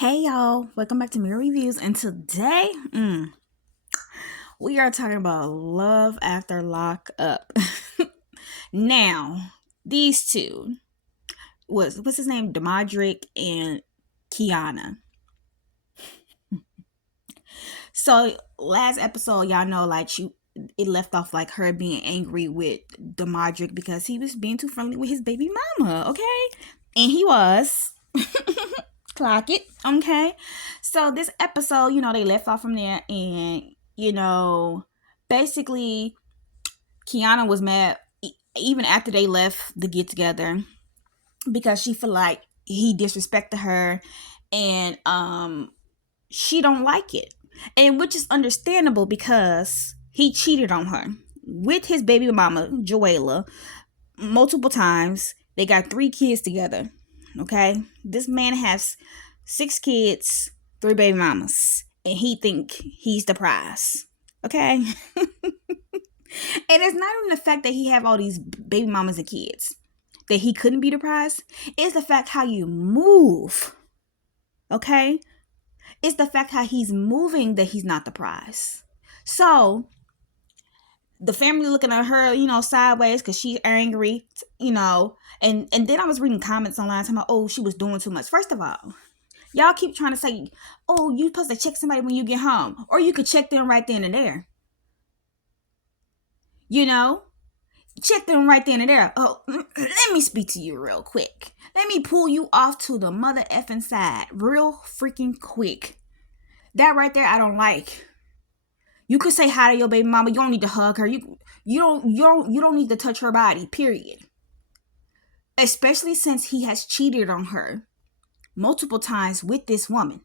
Hey y'all, welcome back to Mirror Reviews, and today we are talking about love after lockup. Now, these two what's his name? Demadric and Kiana. So last episode, y'all know, it left off like her being angry with Demadric because he was being too friendly with his baby mama, okay? And he was. Clock it, okay? So this episode, they left off from there, and basically Kiana was mad even after they left the get together because she feel like he disrespected her, and she don't like it, and which is understandable because he cheated on her with his baby mama Joella multiple times. They got 3 kids together. Okay, this man has 6 kids, 3 baby mamas, and he think he's the prize. Okay, and it's not even the fact that he have all these baby mamas and kids that he couldn't be the prize. It's the fact how you move. Okay, it's the fact how he's moving that he's not the prize. So the family looking at her, sideways because she's angry, and then I was reading comments online talking about, oh, she was doing too much. First of all, y'all keep trying to say, oh, you supposed to check somebody when you get home, or you could check them right then and there. Check them right then and there. Oh, let me speak to you real quick. Let me pull you off to the mother effing side real freaking quick. That right there, I don't like. You could say hi to your baby mama. You don't need to hug her. You don't need to touch her body, period. Especially since he has cheated on her multiple times with this woman.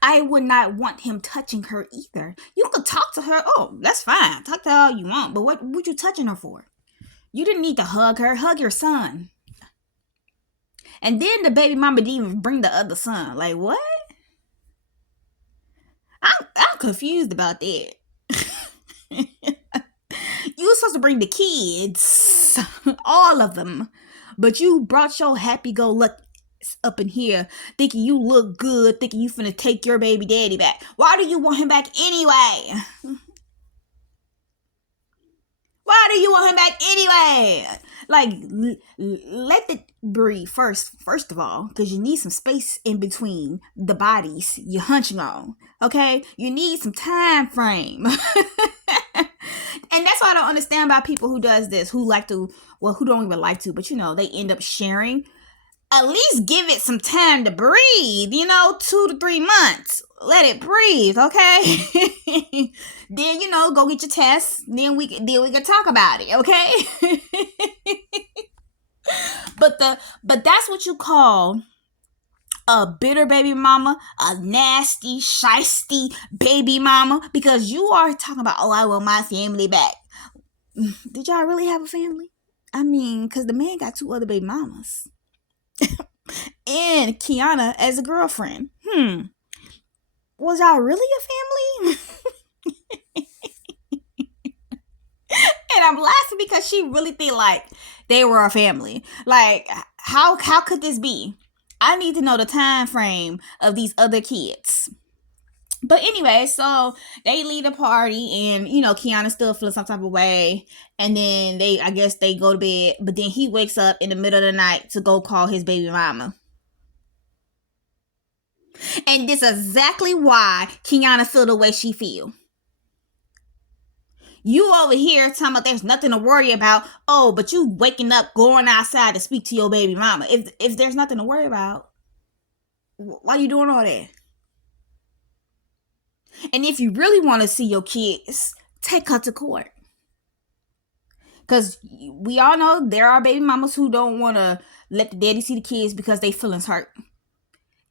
I would not want him touching her either. You could talk to her. Oh, that's fine. Talk to her all you want. But what you touching her for? You didn't need to hug her. Hug your son. And then the baby mama didn't even bring the other son. Like, what? I'm confused about that. You were supposed to bring the kids, all of them, but you brought your happy-go-lucky up in here thinking you look good, thinking you finna take your baby daddy back. Why do you want him back anyway? Why do you want him back anyway? Like, let it breathe first of all, because you need some space in between the bodies you're hunching on, okay? You need some time frame. And that's why I don't understand about people who does this, who don't even like to, but they end up sharing. At least give it some time to breathe, 2 to 3 months. Let it breathe, okay? Then, go get your tests. Then we can talk about it, okay? But that's what you call a bitter baby mama, a nasty, shysty baby mama, because you are talking about, oh, I want my family back. Did y'all really have a family? I mean, because the man got 2 other baby mamas. And Kiana as a girlfriend. Was y'all really a family? And I'm laughing because she really think like they were a family. Like, how could this be? I need to know the time frame of these other kids. But anyway, so they leave the party, and Kiana still feeling some type of way, and then I guess they go to bed, but then he wakes up in the middle of the night to go call his baby mama. And this is exactly why Kiana feel the way she feel. You over here talking about there's nothing to worry about. Oh, but you waking up, going outside to speak to your baby mama. If there's nothing to worry about, why you doing all that? And if you really want to see your kids, take her to court. Because we all know there are baby mamas who don't want to let the daddy see the kids because they feelings hurt.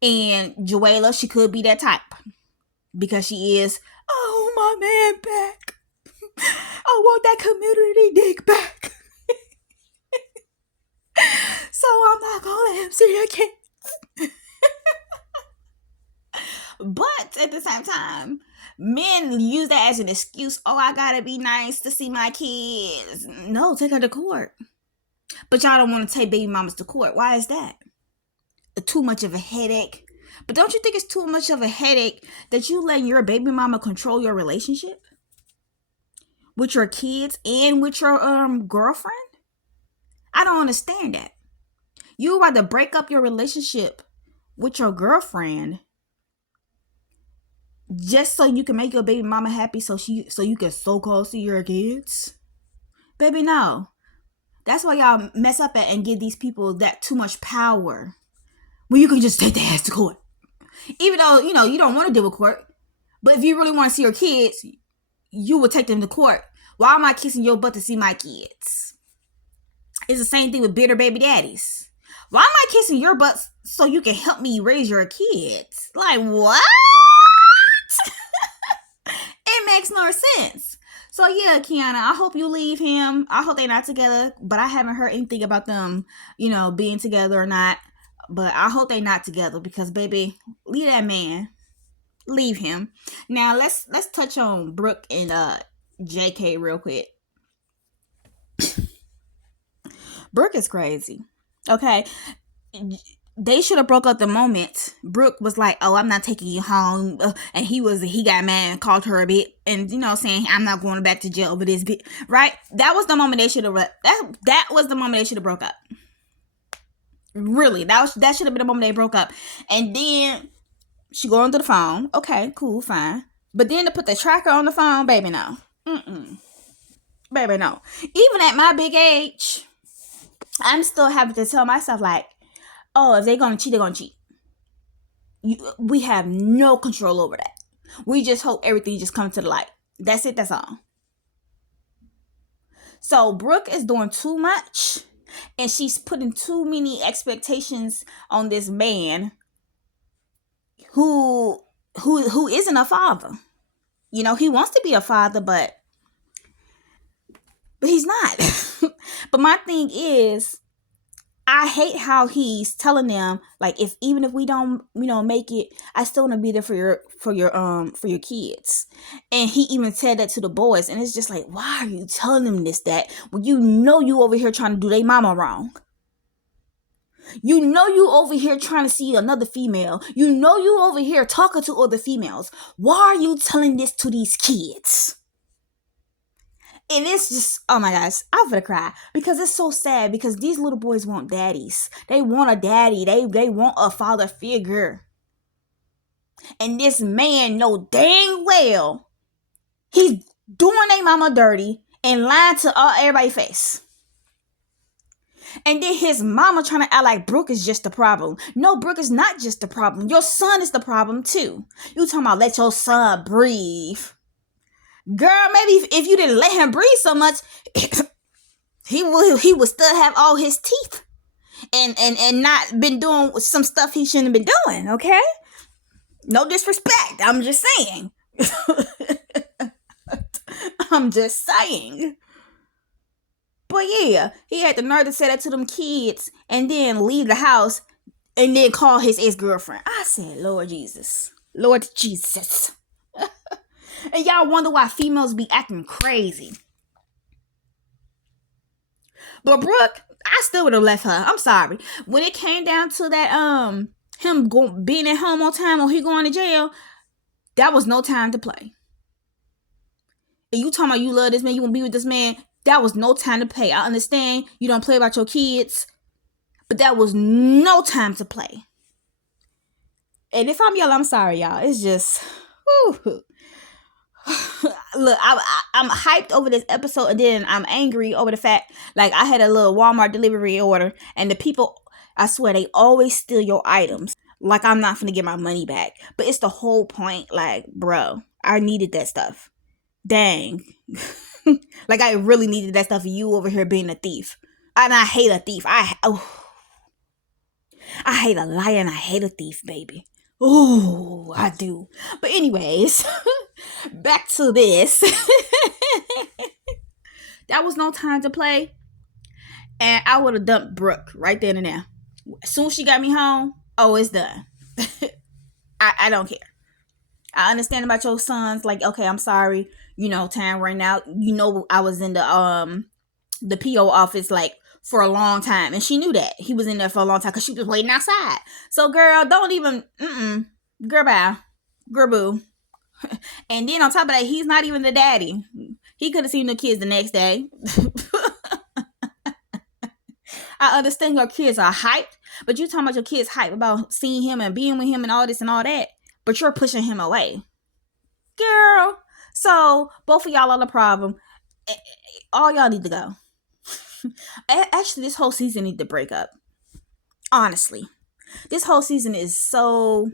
And Joella, she could be that type. Because she is, oh, my man back. I want that community dick back. So I'm not going to let him see your kids. But at the same time, men use that as an excuse. Oh, I gotta be nice to see my kids. No, take her to court. But y'all don't want to take baby mamas to court. Why is that? Too much of a headache. But don't you think it's too much of a headache that you letting your baby mama control your relationship with your kids and with your girlfriend? I don't understand that. You rather break up your relationship with your girlfriend just so you can make your baby mama happy, so you can so close to your kids? Baby, no. That's why y'all mess up at and give these people that too much power when you can just take their ass to court. Even though, you don't want to deal with court. But if you really want to see your kids, you will take them to court. Why am I kissing your butt to see my kids? It's the same thing with bitter baby daddies. Why am I kissing your butt so you can help me raise your kids? Like, what? It makes no sense. So yeah, Kiana, I hope you leave him. I hope they're not together, but I haven't heard anything about them, being together or not. But I hope they're not together because, baby, leave that man. Leave him. Now let's touch on Brooke and JK real quick. Brooke is crazy. Okay. They should have broke up the moment Brooke was like, "Oh, I'm not taking you home," and he got mad and called her a bit, and saying, "I'm not going back to jail over this bit." Right? That was the moment they should have. That was the moment they should have broke up. Really, that should have been the moment they broke up. And then she go onto the phone. Okay, cool, fine. But then to put the tracker on the phone, baby, no. Baby, no. Even at my big age, I'm still having to tell myself, like, oh, if they're going to cheat, they're going to cheat. We have no control over that. We just hope everything just comes to the light. That's it. That's all. So Brooke is doing too much, and she's putting too many expectations on this man who isn't a father. He wants to be a father, but he's not. But my thing is, I hate how he's telling them, like, even if we don't make it, I still want to be there for your kids. And he even said that to the boys, and it's just like, why are you telling them that when you over here trying to do their mama wrong? You over here trying to see another female. You over here talking to other females. Why are you telling this to these kids? And it's just, oh my gosh, I'm gonna cry because it's so sad because these little boys want daddies. They want a daddy. They want a father figure. And this man know dang well he's doing their mama dirty and lying to everybody's face. And then his mama trying to act like Brooke is just the problem. No, Brooke is not just the problem. Your son is the problem too. You talking about let your son breathe. Girl, maybe if you didn't let him breathe so much, he would still have all his teeth and not been doing some stuff he shouldn't have been doing, okay? No disrespect. I'm just saying. I'm just saying. But yeah, he had the nerve to say that to them kids and then leave the house and then call his ex-girlfriend. I said, Lord Jesus. Lord Jesus. And y'all wonder why females be acting crazy. But Brooke, I still would have left her. I'm sorry. When it came down to that, him being at home on time or he going to jail, that was no time to play. And you talking about you love this man, you want to be with this man, that was no time to play. I understand you don't play about your kids, but that was no time to play. And if I'm yelling, I'm sorry, y'all. It's just, whew. Look, I'm hyped over this episode, and then I'm angry over the fact, like, I had a little Walmart delivery order, and the people, I swear, they always steal your items. Like, I'm not finna get my money back. But it's the whole point, like, bro, I needed that stuff. Dang. Like, I really needed that stuff, and you over here being a thief. And I hate a thief. I hate a liar, and I hate a thief, baby. Oh, I do. But anyways, back to this. That was no time to play. And I would have dumped Brooke right then and there. As soon as she got me home, oh, it's done. I don't care. I understand about your sons. Like, okay, I'm sorry. Time ran out. I was in the PO office like for a long time, and she knew that he was in there for a long time because she was waiting outside. So, girl, don't even, girl, bye, girl, boo. And then on top of that, he's not even the daddy. He could have seen the kids the next day. I understand your kids are hyped, but you talking about your kids hyped about seeing him and being with him and all this and all that, but you're pushing him away, girl. So both of y'all are the problem. All y'all need to go. Actually, this whole season need to break up. Honestly, this whole season is so.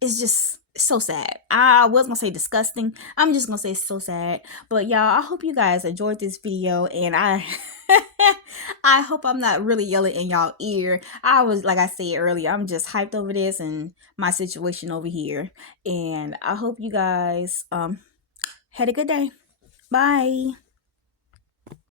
It's just so sad. I was gonna say disgusting. I'm just gonna say it's so sad. But y'all, I hope you guys enjoyed this video, and I I hope I'm not really yelling in y'all ear. I was, like I said earlier, I'm just hyped over this and my situation over here. And I hope you guys had a good day. Bye.